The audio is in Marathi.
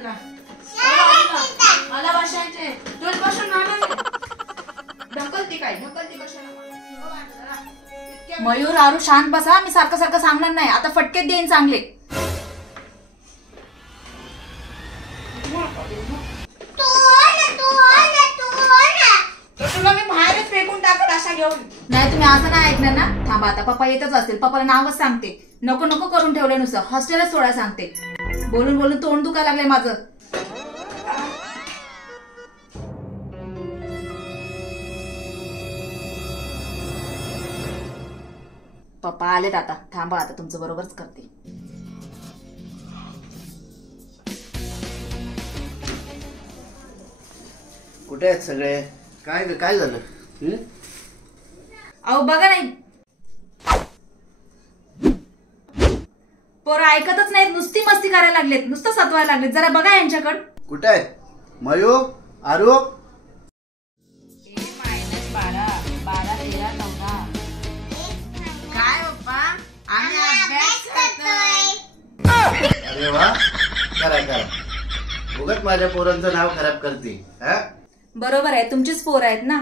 बाजूला. मला बसायचे. तूच बसून मामा ढकलती काय ढकलती कशाला. मयूर आरू शांत बसा. मी सारखं सारखं सांगणार नाही. आता फटके देईन चांगले. तुला मी बाहेरच फेकून टाकत अशा घेऊन. नाही तुम्ही असं नाही ऐकणार ना. थांबा आता पप्पा येतच असतील. पप्पाला नावच सांगते. नको नको करून ठेवलं नुसतं. हॉस्टेलच सोडा सांगते. बोलून बोलून तोंड दुखायला लागलंय माझं. पप्पा आलेत आता. थांबा आता तुमचं बरोबरच करते. कुठे आहेत सगळे? काय झालं? अहो बघा नाही. पोरं ऐकतच नाहीत. नुसती मस्ती करायला लागलेत. नुसतं सतवायला लागलेत. जरा बघा यांच्याकडं. कुठे आहेत मयू आरू? काय पप्पा आम्ही अभ्यास करतोय. अरे वा, करा. उगाच माझ्या पोरांचं नाव खराब करते. बरोबर आहे. तुमचीच पोरं आहेत ना.